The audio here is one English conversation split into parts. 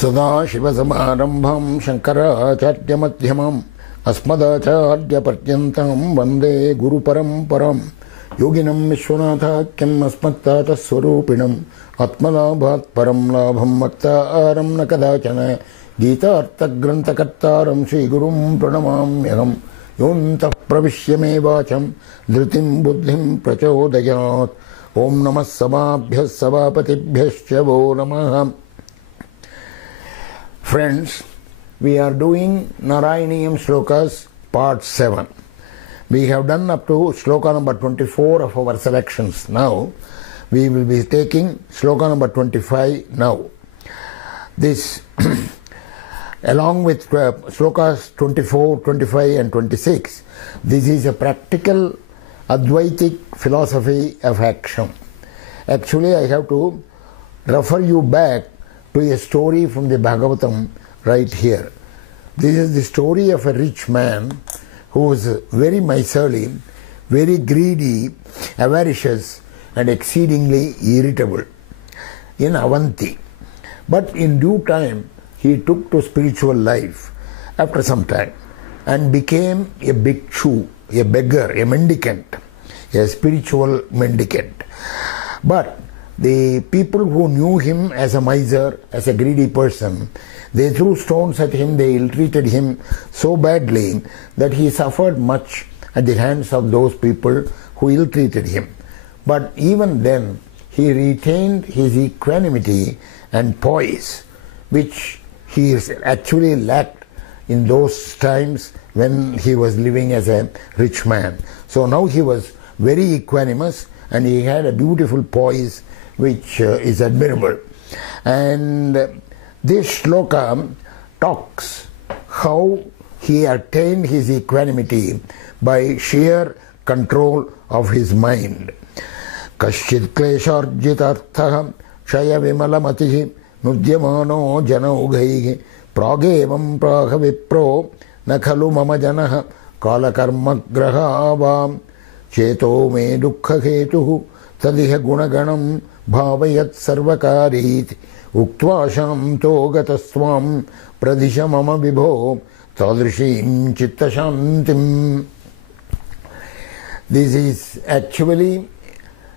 सदाशिवसमारम्भां शङ्कराचार्यमध्यमाम् अस्मदाचार्यपर्यन्तां वन्दे गुरुपरम्पराम् योगिनं विश्वनाथाख्यम् अस्मत्तातस्वरूपिणम् आत्मलाभात् परं लाभं वक्तारं न कदाचन गीतार्थग्रन्थकर्तारं श्रीगुरुं प्रणमाम्यहम् योऽन्तः प्रविश्य मे वाचं धृतिं बुद्धिं प्रचोदयात् ॐ नमः सभाभ्यः सभापतिभ्यश्च वो नमः. Friends, we are doing Narayaniyam Shlokas part 7. We have done up to Shloka number 24 of our selections. Now, we will be taking Shloka number 25 now. This, along with Shlokas 24, 25 and 26, this is a practical Advaitic philosophy of action. Actually, I have to refer you back to a story from the Bhagavatam right here. This is the story of a rich man who was very miserly, very greedy, avaricious and exceedingly irritable in Avanti. But in due time, he took to spiritual life after some time and became a bhikshu, a beggar, a mendicant, a spiritual mendicant. But the people who knew him as a miser, as a greedy person, they threw stones at him, they ill-treated him so badly that he suffered much at the hands of those people who ill-treated him. But even then, he retained his equanimity and poise, which he actually lacked in those times when he was living as a rich man. So now he was very equanimous and he had a beautiful poise which is admirable. And this shloka talks how he attained his equanimity by sheer control of his mind. Kaschid klesharjitartha shaya vimalamatihi nudyamano janaugaihi pragevam praha vipro nakhalu mama janaha kalakarma grahavam cheto me dukkha hetuhu tadiha gunaganam bhavayat sarvakarit uktva shanto gataswam pradisha mama vibho tadrishim chitta shantim. This is actually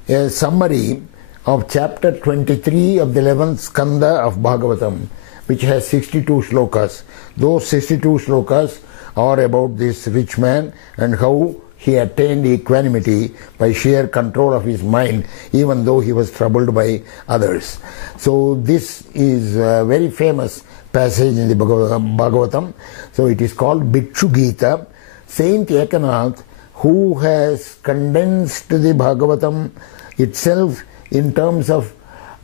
a summary of chapter 23 of the 11th skanda of Bhagavatam, which has 62 shlokas. Those 62 shlokas are about this rich man and how he attained equanimity by sheer control of his mind, even though he was troubled by others. So this is a very famous passage in the Bhagavatam. So it is called Bhikshu Gita. Saint Ekanath, who has condensed the Bhagavatam itself in terms of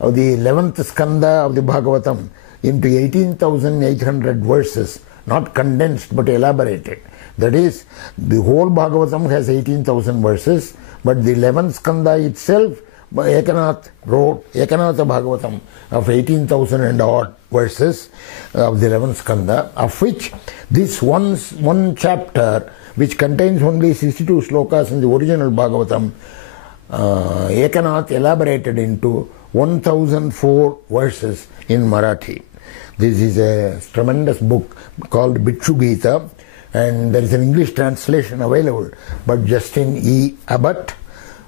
the 11th skanda of the Bhagavatam into 18,800 verses, not condensed but elaborated. That is, the whole Bhagavatam has 18,000 verses, but the 11th skanda itself, Ekanath wrote Ekanatha Bhagavatam of 18,000 and odd verses of the 11th skanda, of which this one chapter, which contains only 62 shlokas in the original Bhagavatam, Ekanath elaborated into 1,004 verses in Marathi. This is a tremendous book called Bhikshu Gita, and there is an English translation available, but Justin E. Abbott,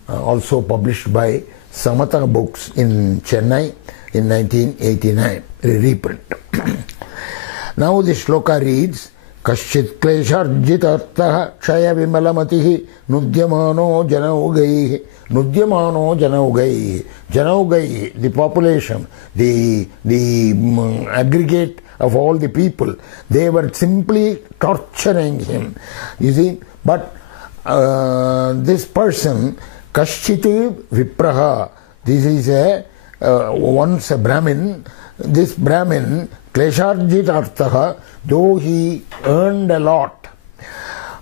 also published by Samatha Books in Chennai in 1989, reprint. Now the shloka reads, Kaschit klesharjitartha kshaya vimalamatihi nudyamano janaugaihi. Nudyamano janaugaihi. Janaugaihi, the population, the aggregate of all the people, they were simply torturing him. You see, but this person, Kaschiti Vipraha, this is once a Brahmin, this Brahmin, Klesharjitartha, though he earned a lot,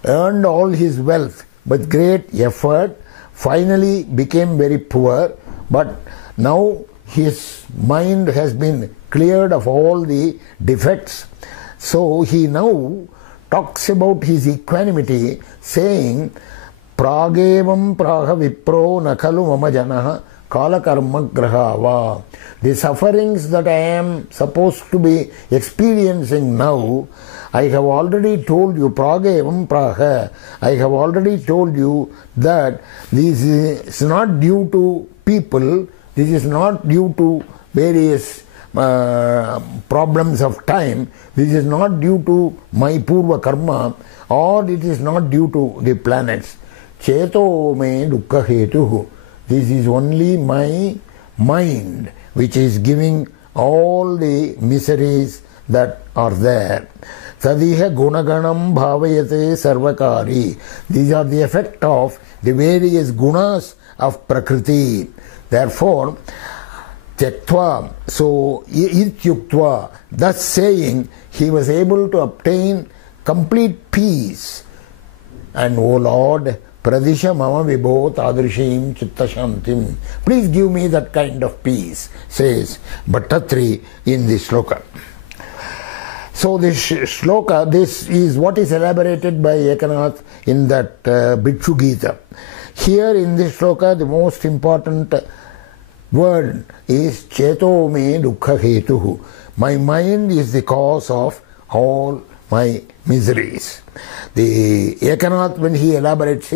earned all his wealth with great effort, finally became very poor, but now his mind has been cleared of all the defects. So he now talks about his equanimity, saying, Pragevam praha vipro nakalu mama janaha kala karma grahava. The sufferings that I am supposed to be experiencing now, I have already told you, praga evam praha, I have already told you that this is not due to people, this is not due to various problems of time, this is not due to my purva karma, or it is not due to the planets. Cheto me dukkha hetuhu. This is only my mind which is giving all the miseries that are there. Tadiha gunaganam bhavayate sarvakari. These are the effect of the various gunas of Prakriti. Therefore, Tyaktva, so ityuktva, thus saying, he was able to obtain complete peace. And O Lord, Pradisha mama vibho tadrishim chitta shantim. Please give me that kind of peace, says Bhattatri in this sloka. So this shloka, this is what is elaborated by Ekanath in that Bhikshu Gita. Here in this shloka, the most important word is Cheto me dukkha hetuhu. My mind is the cause of all my miseries. The Ekanath, when he elaborates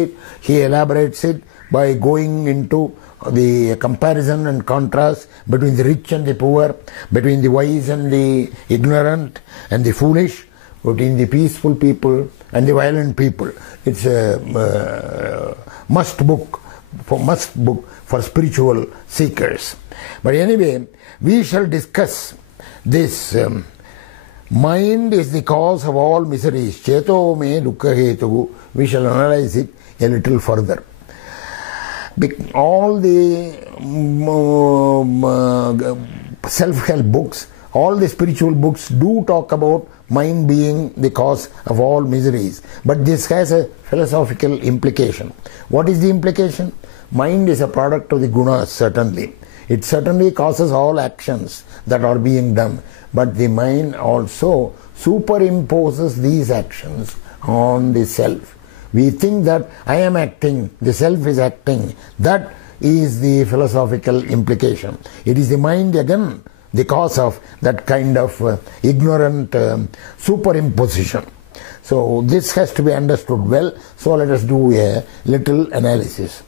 it by going into the comparison and contrast between the rich and the poor, between the wise and the ignorant and the foolish, between the peaceful people and the violent people. It's a must book for spiritual seekers. But anyway, we shall discuss this. Mind is the cause of all miseries. Cheto me dukkha hetu. We shall analyze it a little further. All the self-help books, all the spiritual books do talk about mind being the cause of all miseries. But this has a philosophical implication. What is the implication? Mind is a product of the gunas, certainly. It certainly causes all actions that are being done. But the mind also superimposes these actions on the self. We think that I am acting, the self is acting. That is the philosophical implication. It is the mind again the cause of that kind of ignorant superimposition. So this has to be understood well. So let us do a little analysis.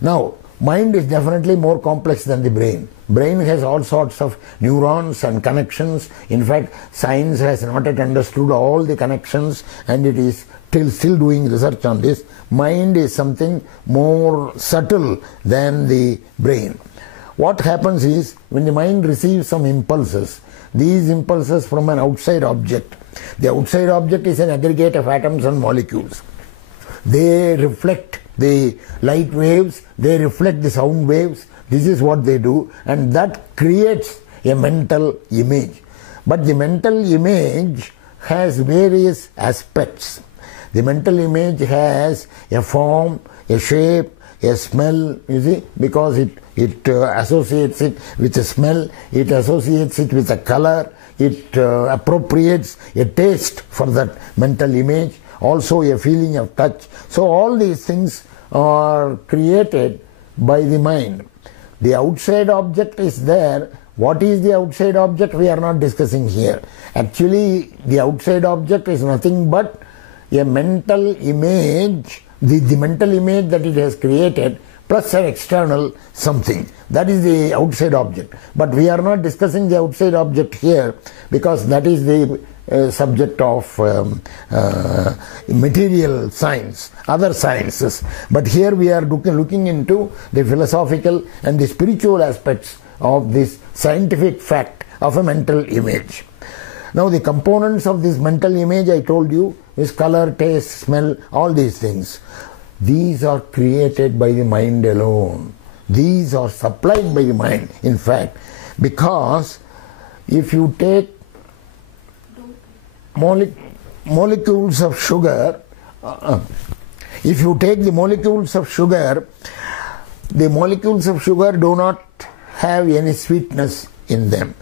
Now, mind is definitely more complex than the brain. Brain has all sorts of neurons and connections. In fact, science has not yet understood all the connections, and it is still doing research on this. Mind is something more subtle than the brain. What happens is, when the mind receives some impulses, these impulses from an outside object, the outside object is an aggregate of atoms and molecules. They reflect the light waves, they reflect the sound waves. This is what they do, and that creates a mental image. But the mental image has various aspects. The mental image has a form, a shape, a smell, you see, because it associates it with a smell, it associates it with a color, it appropriates a taste for that mental image, also a feeling of touch. So all these things are created by the mind. The outside object is there. What is the outside object? We are not discussing here. Actually, the outside object is nothing but a mental image, the mental image that it has created, plus an external something. That is the outside object. But we are not discussing the outside object here, because that is the subject of material science, other sciences. But here we are looking into the philosophical and the spiritual aspects of this scientific fact of a mental image. Now the components of this mental image, I told you, is color, taste, smell, all these things. These are created by the mind alone. These are supplied by the mind, in fact, because if you take molecules of sugar, if you take the molecules of sugar do not have any sweetness in them.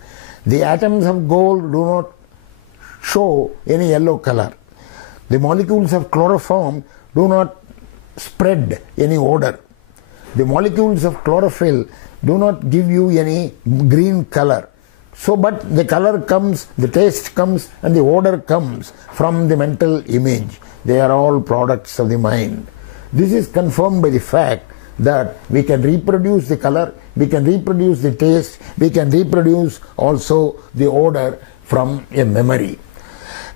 The atoms of gold do not show any yellow color. The molecules of chloroform do not spread any odor. The molecules of chlorophyll do not give you any green color. So, but the color comes, the taste comes, and the odor comes from the mental image. They are all products of the mind. This is confirmed by the fact that we can reproduce the color, we can reproduce the taste, we can reproduce also the odor from a memory.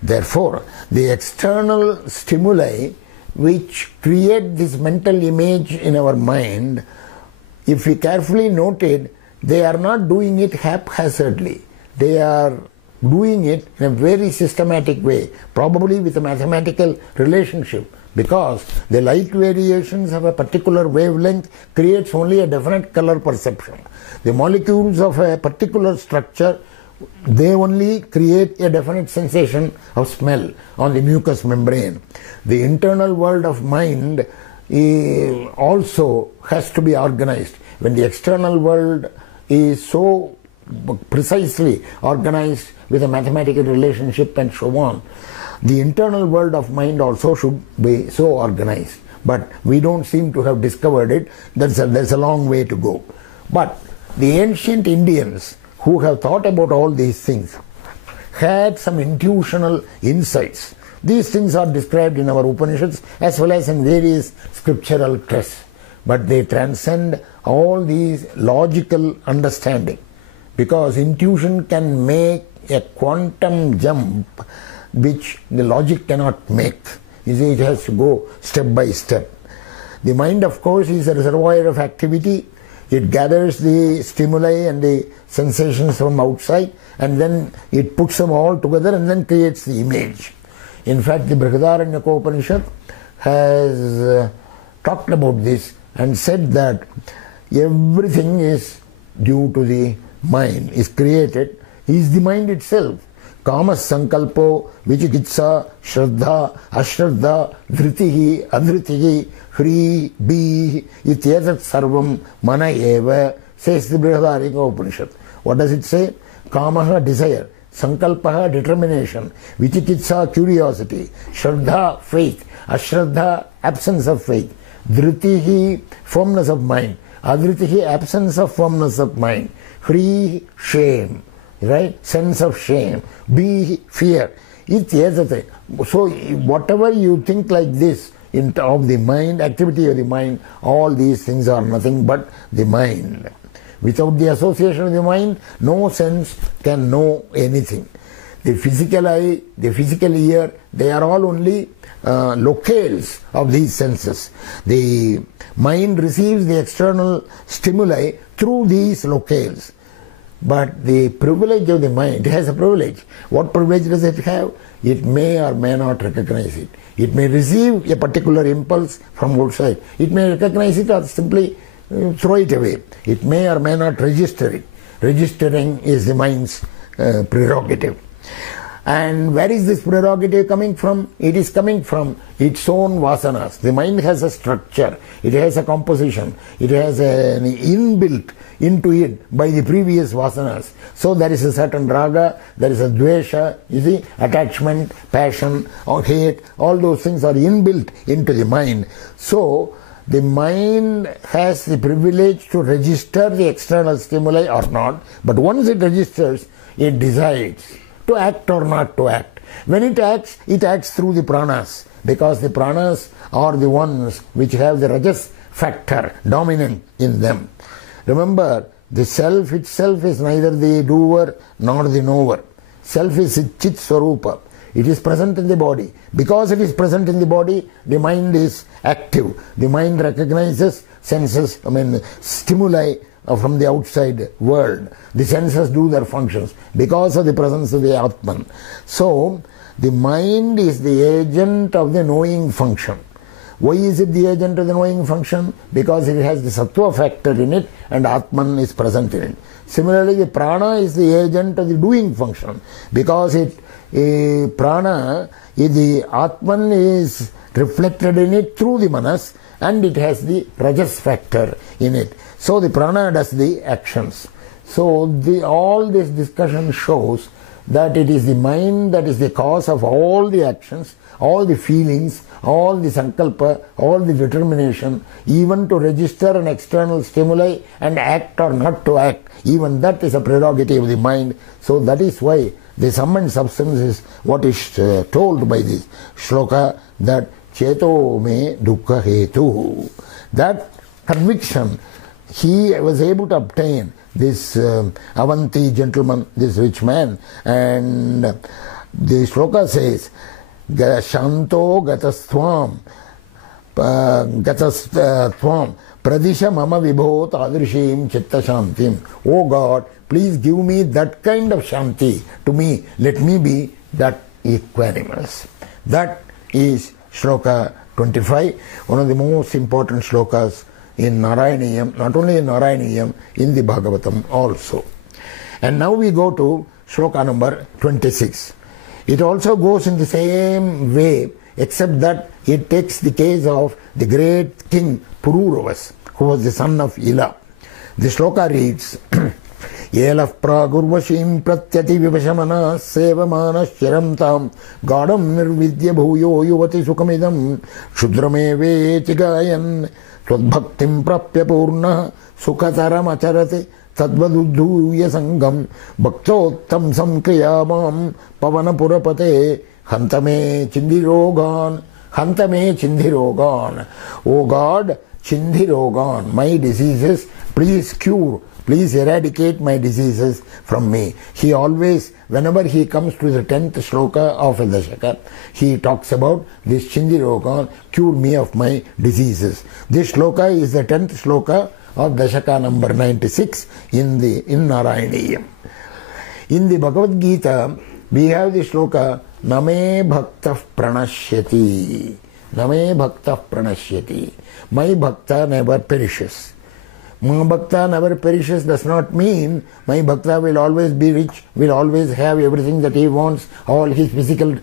Therefore, the external stimuli which create this mental image in our mind, if we carefully note it, they are not doing it haphazardly. They are doing it in a very systematic way, probably with a mathematical relationship, because the light variations of a particular wavelength creates only a definite color perception. The molecules of a particular structure, they only create a definite sensation of smell on the mucous membrane. The internal world of mind also has to be organized. When the external world is so precisely organized with a mathematical relationship and so on, the internal world of mind also should be so organized. But we don't seem to have discovered it. There's a long way to go. But the ancient Indians who have thought about all these things had some intuitional insights. These things are described in our Upanishads as well as in various scriptural texts. But they transcend all these logical understanding, because intuition can make a quantum jump which the logic cannot make. You see, it has to go step by step. The mind, of course, is a reservoir of activity. It gathers the stimuli and the sensations from outside, and then it puts them all together and then creates the image. In fact, the Brihadaranyaka Upanishad has talked about this and said that everything is due to the mind, is created, is the mind itself. Kama sankalpo, vichikitsa, shraddha, ashraddha, dhritihi, adhritihi, hri, bi, ityasat sarvam, mana eva, says the Brihadaranyaka Upanishad. What does it say? Kamaha, desire. Sankalpaha, determination. Vichikitsa, curiosity. Shraddha, faith. Ashraddha, absence of faith. Dhritihi, firmness of mind. Adhritihi, absence of firmness of mind. Hri, shame. Right? Sense of shame. Be, fear. Ityasate. So, whatever you think like this of the mind, activity of the mind, all these things are nothing but the mind. Without the association of the mind, no sense can know anything. The physical eye, the physical ear, they are all only locales of these senses. The mind receives the external stimuli through these locales. But the privilege of the mind, it has a privilege. What privilege does it have? It may or may not recognize it. It may receive a particular impulse from outside. It may recognize it or simply throw it away. It may or may not register it. Registering is the mind's prerogative. And where is this prerogative coming from? It is coming from its own vasanas. The mind has a structure, it has a composition, it has an inbuilt into it by the previous vasanas. So there is a certain raga, there is a dvesha, you see, attachment, passion, or hate, all those things are inbuilt into the mind. So the mind has the privilege to register the external stimuli or not, but once it registers, it decides to act or not to act. When it acts through the pranas, because the pranas are the ones which have the rajas factor dominant in them. Remember, the self itself is neither the doer nor the knower. Self is chit swarupa. It is present in the body. Because it is present in the body, the mind is active. The mind recognizes senses, stimuli from the outside world. The senses do their functions because of the presence of the Atman. So, the mind is the agent of the knowing function. Why is it the agent of the knowing function? Because it has the sattva factor in it and Atman is present in it. Similarly, the prana is the agent of the doing function because prana, the Atman is reflected in it through the manas and it has the rajas factor in it. So the prana does the actions. So all this discussion shows that it is the mind that is the cause of all the actions, all the feelings, all the sankalpa, all the determination, even to register an external stimuli and act or not to act, even that is a prerogative of the mind. So that is why the sum and substance is what is told by this shloka, that cheto me dukkha hetu. That conviction he was able to obtain, this Avanti gentleman, this rich man. And the shloka says, Shanto gatasthvam pradisha mama vibho tadrishim chitta shantim. Oh God, please give me that kind of shanti to me. Let me be that equanimous. That is shloka 25, one of the most important shlokas in Narayaniyam, not only in Narayaniyam, in the Bhagavatam also. And now we go to shloka number 26. It also goes in the same way, except that it takes the case of the great king Pururavas, who was the son of Ila. The shloka reads, Yelaf pragurvashim pratyati vivashamana sevamana shiram tam gadam nirvidya bhuyo yuvati sukhamidam shudrame veti gayan twadbhaktim prapya purna sukhataram acharate tadvaduddhuya sangam bhaktottam samkriyamam pavana purapate hantame chindirogan. Hantame chindirogan. O God, chindirogan, my diseases, please cure. Please eradicate my diseases from me. He always, whenever he comes to the 10th shloka of a Dashaka, he talks about this Chindirogan, cure me of my diseases. This shloka is the 10th shloka of Dashaka number 96 in Narayaniyam. In the Bhagavad Gita, we have the shloka, Name Bhakta Pranashyati. Name Bhakta Pranashyati. My Bhakta never perishes. My Bhakta never perishes does not mean my Bhakta will always be rich, will always have everything that he wants, all his physical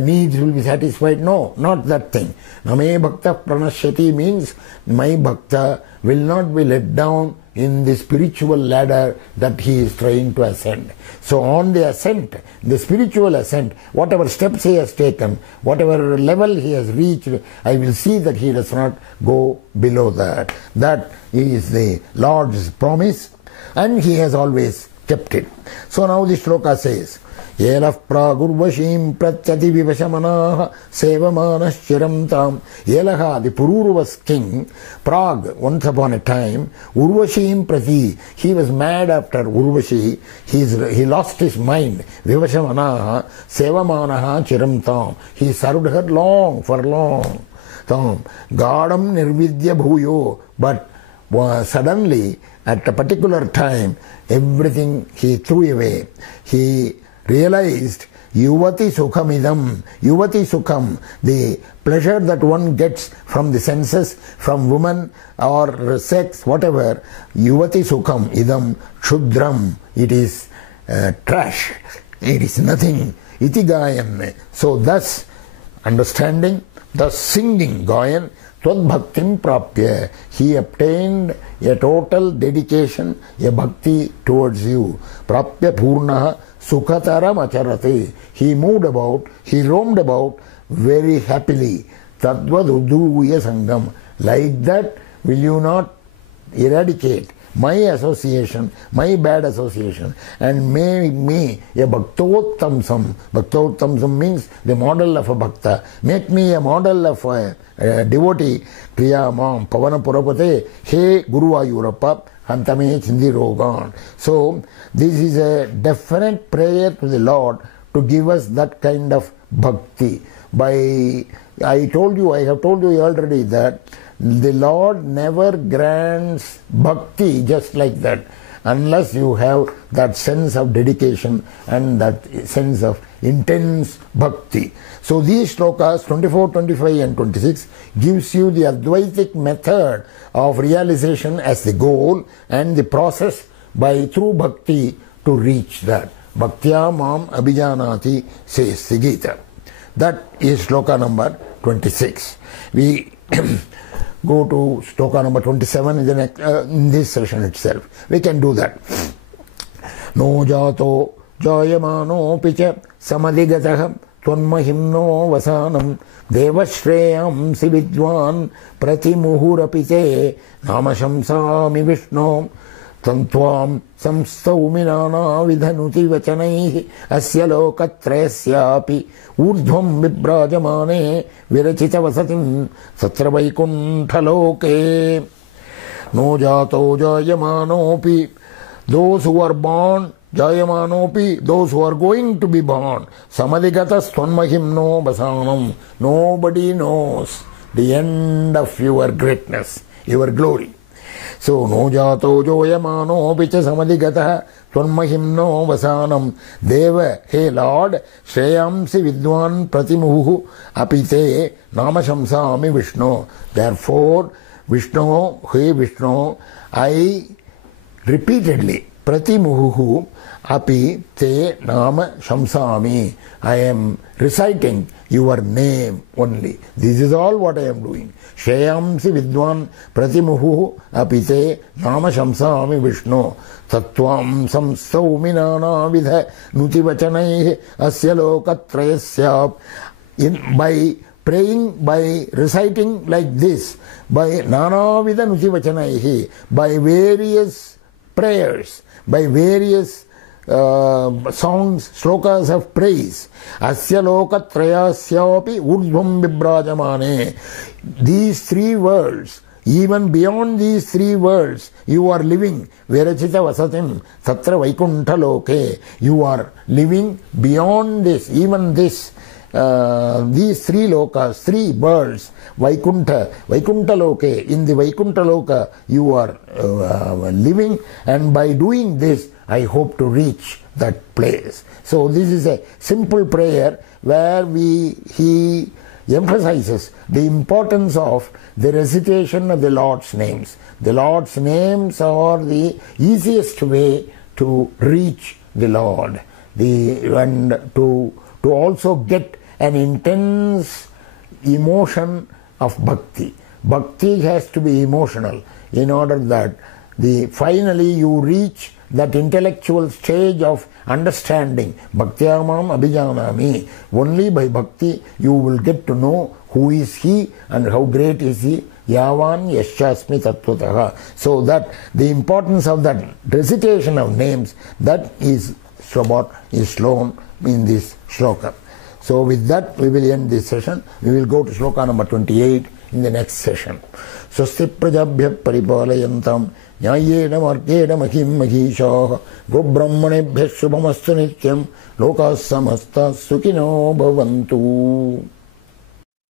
needs will be satisfied. No, not that thing. Name Bhakta Pranashyati means my Bhakta will not be let down in the spiritual ladder that he is trying to ascend. So on the ascent, the spiritual ascent, whatever steps he has taken, whatever level he has reached, I will see that he does not go below that. That is the Lord's promise, and he has always kept it. So now the shloka says, Yelaf pragurvashim pratyati vivashamanaha sevamana shiram tam. Yelaha, the Pururavas king, Prag, once upon a time, Urvashim prati, he was mad after Urvashi, he lost his mind. Vivashamanaha sevamanaha chiram tam. He served her for long. Tam. Gadam nirvidya bhuyo. But suddenly, at a particular time, everything he threw away. He realized Yuvati Sukhamidam, Yuvati Sukham, the pleasure that one gets from the senses, from woman or sex, whatever, Yuvati Sukham, Idam Shudram, it is trash, it is nothing, Iti Gayan. So thus, understanding, thus singing Gayan, Tvad Prapya, he obtained a total dedication, a bhakti towards you. Prapya Purnaha Sukhataram Acharate. He moved about, he roamed about very happily. Tadvad Udduya Sangam. Like that, will you not eradicate my association, my bad association, and make me a Bhaktottamsam. Bhaktottamsam means the model of a Bhakta. Make me a model of a devotee. Kriya Mam Pavana Purapate, He Guru Ayurappa, Hantame Chindirogan. So, this is a definite prayer to the Lord to give us that kind of bhakti. I have told you already that the Lord never grants bhakti just like that unless you have that sense of dedication and that sense of intense bhakti. So these shlokas 24, 25 and 26 gives you the Advaitic method of realization as the goal and the process through bhakti to reach that. Bhaktya mam abhijanati, says the Gita. That is shloka number 26. We go to shloka number 27 in this session itself. We can do that. No jato जायमानोऽपि च समधिगतः त्वन्महिम्नो वसानं देवश्रेयांसि विद्वान् प्रतिमुहुरपि ते नाम शंसामि विष्णो त्वं संस्तौमि नानाविधनुतिवचनैः अस्य लोकत्रयस्यापि ऊर्ध्वं विभ्राजमाने विरचितवसतिं तत्र वैकुण्ठलोके no जातो जायमानोऽपि those who are born jayamanopi, those who are going to be born, samadhigatas tvanmahimno basanam. Nobody knows the end of your greatness, your glory. So, no jato jayamanopi cha samadhigatah tvanmahimno basanam. Deva, hey Lord, shreyamsi vidwan pratimuhu apite nama shamsami Vishnu. Therefore, Vishnu, hey Vishnu, I repeatedly, pratimuhu api te nama shamsami. I am reciting your name only. This is all what I am doing. Shayamsi vidwan pratimuhu api te nama shamsami Vishnu. Tattvam samstaumi nana vidha nutivachanaihi asya lokatrayasya. By praying, by reciting like this, by nana vidha nutivachanaihi, by various prayers, by various songs, slokas of praise. Asya lokatrayasyapi urdhvam vibrajamane. These three worlds, even beyond these three worlds, you are living. Virachita vasatim tatra vaikuntha loke. You are living beyond this, even this. These three lokas, three worlds, Vaikuntha Loke, in the Vaikuntha Loka you are living, and by doing this I hope to reach that place. So this is a simple prayer where he emphasizes the importance of the recitation of the Lord's names. The Lord's names are the easiest way to reach the Lord, and to also get an intense emotion of bhakti. Bhakti has to be emotional in order that finally you reach that intellectual stage of understanding. Bhaktyamam abhijanami. Only by bhakti you will get to know who is he and how great is he. Yavan yashasmi tattvataha. So that the importance of that recitation of names, that is what is shown in this shloka. So with that we will end this session. We will go to shloka number 28 in the next session. Swasti prajabhya paripalayantam nyayena margena mahim mahishaha go brahmanebhya shubhamastu nityam lokas samasta sukhino bhavantu.